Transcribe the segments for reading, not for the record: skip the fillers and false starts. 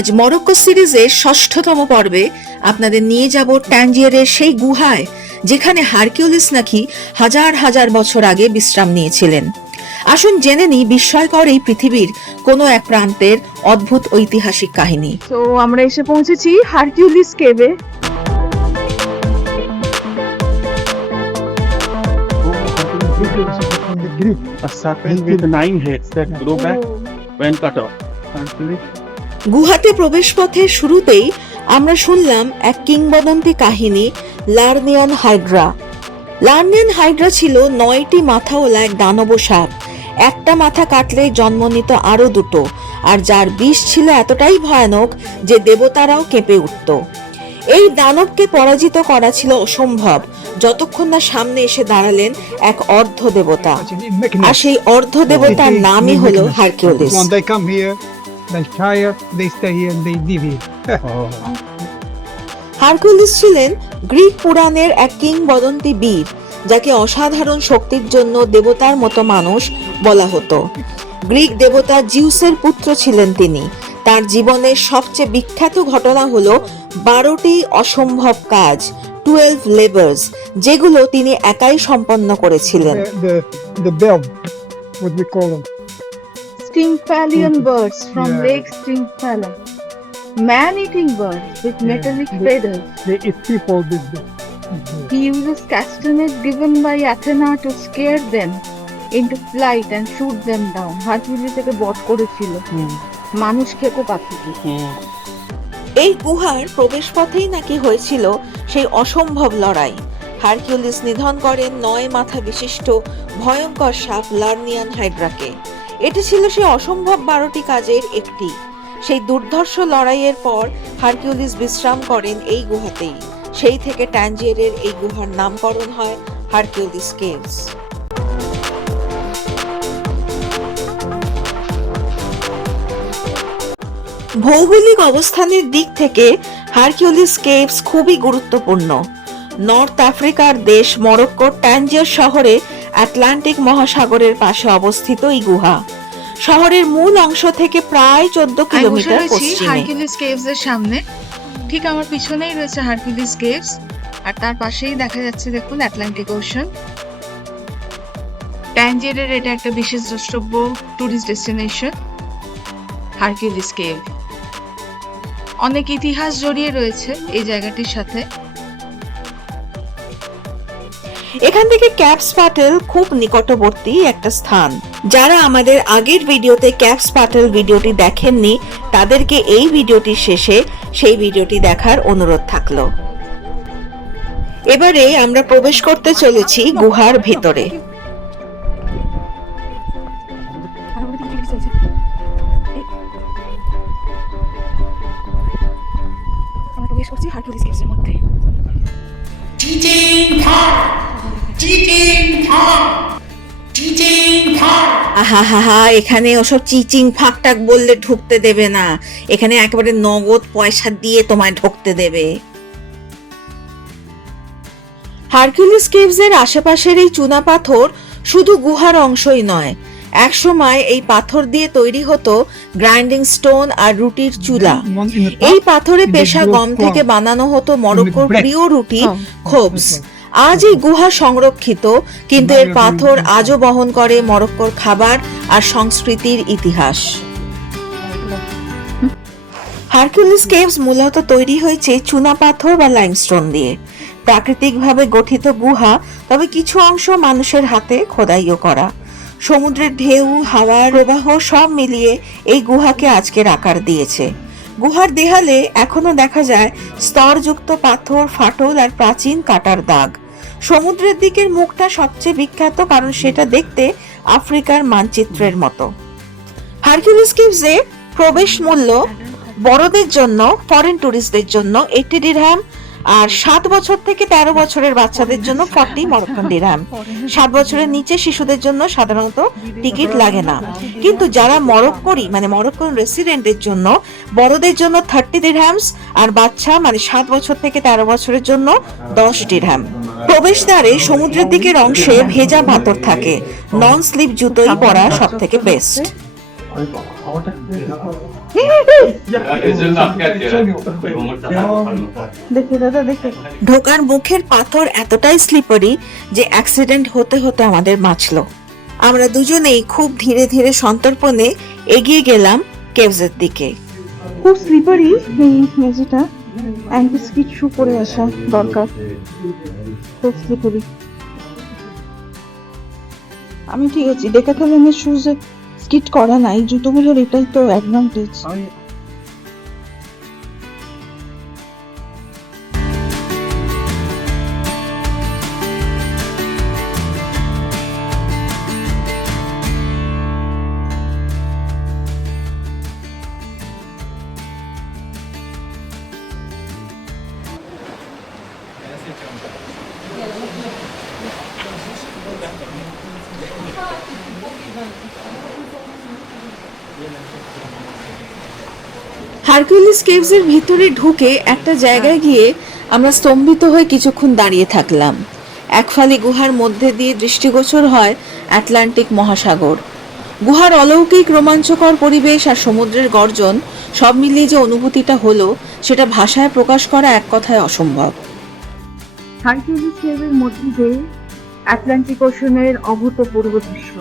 আজ মরক্কো সিরিজের ৬ষ্ঠতম পর্বে আপনাদের নিয়ে যাব ট্যাঞ্জিয়েরের সেই গুহায়, যেখানে হারকিউলিস নাকি হাজার হাজার বছর আগে বিশ্রাম নিয়েছিলেন। আসুন জেনে নিই বিস্ময়কর এই পৃথিবীর কোনো এক প্রান্তের অদ্ভুত ঐতিহাসিক কাহিনী। তো আমরা এসে পৌঁছেছি হারকিউলিস কেভে। গুহাতে প্রবেশ পথের শুরুতেই আমরা শুনলাম এক কিংবদন্তি কাহিনী, লার্নিয়ান হাইড্রা। লার্নিয়ান হাইড্রা ছিল ৯টি মাথাওয়ালা এক দানব সাপ। একটা মাথা কাটলে জন্ম নিত আরো দুটো, আর যার বিষ ছিল এতটাই ভয়ানক যে দেবতারাও কেঁপে উঠত। এই দানবকে পরাজিত করা ছিল অসম্ভব, যতক্ষণ না সামনে এসে দাঁড়ালেন এক অর্ধ দেবতা, আর সেই অর্ধ দেবতার নামই হলো হারকিউলিস। হারকিউলিস ছিলেন গ্রিক পুরাণের এক কিংবদন্তি বীর, যাকে অসাধারণ শক্তির জন্য দেবতার মতো মানুষ বলা হতো। গ্রিক দেবতা জিউসের পুত্র ছিলেন তিনি। তার জীবনের সবচেয়ে বিখ্যাত ঘটনা হলো 12টি অসম্ভব কাজ, 12 লেবার্স, যেগুলো তিনি একাই সম্পন্ন করেছিলেন। Stymphalian birds from Lake Stymphalian, man-eating birds with metallic feathers. He uses castanets given by Athena to scare them into flight and shoot them down. Hercules থেকে বধ করেছিল মানুষ খেকো পাখিকে। এই গুহার প্রবেশ পথেই নাকি হয়েছিল সেই অসম্ভব লড়াই। হারকিউলিস নিধন করেন 9 মাথা বিশিষ্ট ভয়ঙ্কর সাপ লার্নিয়ান হাইড্রাকে। এটি ছিল সেই অসম্ভব 12টি কাজের একটি। সেই দুর্ধর্ষ লড়াইয়ের পর হারকিউলিস বিশ্রাম করেন এই গুহাতেই। সেই থেকে ট্যাঞ্জিয়েরের এই গুহার নামকরণ হয় হারকিউলিস কেভস। ভৌগোলিক অবস্থানের দিক থেকে হারকিউলিস কেভস খুবই গুরুত্বপূর্ণ। নর্থ আফ্রিকার দেশ মরক্কোর ট্যাঞ্জিয়ের শহরে আটলান্টিক মহাসাগরের পাশে অবস্থিত এই গুহা শহরের মূল অংশ থেকে প্রায় 14 কিলোমিটার পশ্চিমে। হারকিউলিস কেভস এর সামনে ঠিক আমার পিছনেই রয়েছে হারকিউলিস কেভস, আর তার পাশেই দেখা যাচ্ছে দেখুন আটলান্টিক ওশান। ট্যাঞ্জিয়েরের এটা একটা বিশেষ দ্রষ্টব্য টুরিস্ট ডেস্টিনেশন হারকিউলিস কেভ। অনেক ইতিহাস জড়িয়ে রয়েছে এই জায়গাটির সাথে। এখান থেকে ক্যাপস পাটেল খুব নিকটবর্তী একটা স্থান। যারা আমাদের আগের ভিডিওতে ক্যাপস পাটেল ভিডিওটি দেখেননি, তাদেরকে এই ভিডিওটির শেষে সেই ভিডিওটি দেখার অনুরোধ থাকলো। এবারে আমরা প্রবেশ করতে চলেছি গুহার ভেতরে। আহা, এখানে ওসব চিচিং ফাঁকটাক বললে ঢুকতে দেবে না। এখানে একেবারে নগদ পয়সা দিয়ে তোমায় ঢুকতে দেবে। হারকিউলিস কেভস এর আশেপাশের এই চুনা পাথর শুধু গুহার অংশই নয়, একসময় এই পাথর দিয়ে তৈরি হতো গ্রাইন্ডিং স্টোন আর রুটির চুলা। এই পাথরে পেশা গম থেকে বানানো হতো মরক্কোর প্রিয় রুটি খোবস। আজ এই গুহা সংরক্ষিত, কিন্তু এর পাথর আজও বহন করে মরক্কোর খাবার আর সংস্কৃতির ইতিহাস। হারকিউলিস কেভস মূলত তৈরি হয়েছে চুনা পাথর বা লাইমস্টোন দিয়ে। প্রাকৃতিকভাবে গঠিত গুহা, তবে কিছু অংশ মানুষের হাতে খোদাইও করা। সমুদ্রের ঢেউ, হাওয়া, প্রবাহ সব মিলিয়ে এই গুহাকে আজকের আকার দিয়েছে। গুহার দেয়ালে এখনো দেখা যায় স্তরযুক্ত পাথর, ফাটল আর প্রাচীন কাটার দাগ। সমুদ্রের দিকের মুখটা সবচেয়ে বিখ্যাত, কারণ সেটা দেখতে আফ্রিকার মানচিত্রের মতো। হারকিউলিস কেভসে প্রবেশ মূল্য বড়দের জন্য, ফরেন টুরিস্টদের জন্য 80 দিরহাম, আর 7 বছর থেকে 13 বছরের বাচ্চাদের জন্য 40 মরক্কান দিরহাম। 7 বছরের নিচে শিশুদের জন্য সাধারণত টিকিট লাগে না, কিন্তু যারা মরক্কোর রেসিডেন্টদের জন্য, বড়দের জন্য 30 দিরহামস, আর বাচ্চা 7 বছর থেকে 13 বছরের জন্য 10 দিরহাম। প্রবেশদ্বারে সমুদ্রের দিকের অংশে ভেজা পাথর থাকে। নন স্লিপ জুতোই পরা সব থেকে বেস্ট। দেখে দাদা দেখে। ঢোকার মুখের পাথর এতটাই স্লিপারি যে অ্যাক্সিডেন্ট হতে হতে আমাদের বাঁচলো। আমরা দুজনেই খুব ধীরে ধীরে সন্তর্পণে এগিয়ে গেলাম কেভসের দিকে। খুব স্লিপারি এই মেঝেটা, অ্যান্টি স্কিড শু পরে আসা দরকার, খুব স্লিপারি। আমি ঠিক আছে, ডেকাথলনের শুজে স্কিড করা নাই, জুতোগুলোর এটাই তো অ্যাডভান্টেজ। হারকিউলিস কেভসের ভিতরে ঢুকে একটা জায়গায় গিয়ে আমরা স্তম্ভিত হয়ে কিছুক্ষণ দাঁড়িয়ে থাকলাম। একফালি গুহার মধ্যে দিয়ে দৃষ্টিগোচর হয় আটলান্টিক মহাসাগর। গুহার অলৌকিক রোমাঞ্চকর পরিবেশ আর সমুদ্রের গর্জন সব মিলিয়ে যে অনুভূতিটা হলো সেটা ভাষায় প্রকাশ করা এক কথায় অসম্ভব। হারকিউলিস কেভের মধ্যে দিয়ে আটলান্টিক ওশনের অভূতপূর্ব দৃশ্য।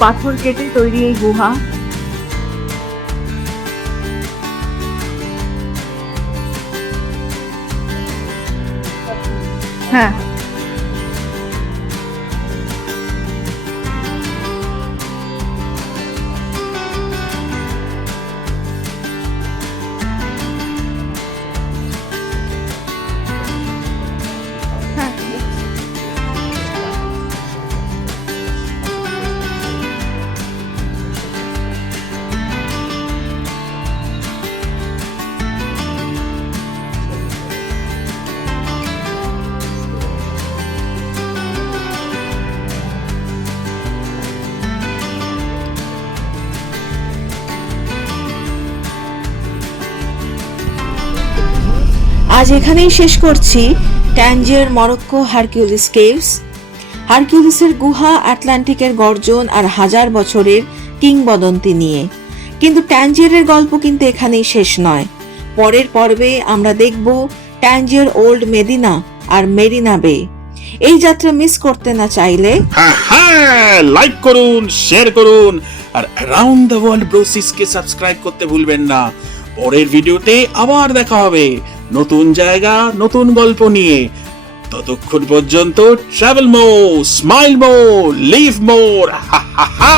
পাথর কেটে তৈরি এই গুহা, হ্যাঁ আজ এখানেই শেষ করছি ট্যাঞ্জিয়ার মরক্কো হারকিউলিস কেভস। হারকিউলিসের গুহা, আটলান্টিকের গর্জন আর হাজার বছরের কিংবদন্তি নিয়ে। কিন্তু ট্যাঞ্জিয়ারের গল্প কিন্তু এখানেই শেষ নয়। পরের পর্বে আমরা দেখব ট্যাঞ্জিয়ার ওল্ড মেদিনা আর মেরিনা বে। এই যাত্রা মিস করতে না চাইলে লাইক করুন, শেয়ার করুন আর অ্যারাউন্ড দ্য ওয়ার্ল্ড ব্রোসিসকে সাবস্ক্রাইব করতে ভুলবেন না। পরের ভিডিওতে আবার দেখা হবে নতুন জায়গা, নতুন গল্প নিয়ে। ততক্ষণ পর্যন্ত ট্রাভেল মোর, স্মাইল মোর, লিভ মোর। হা হা হা।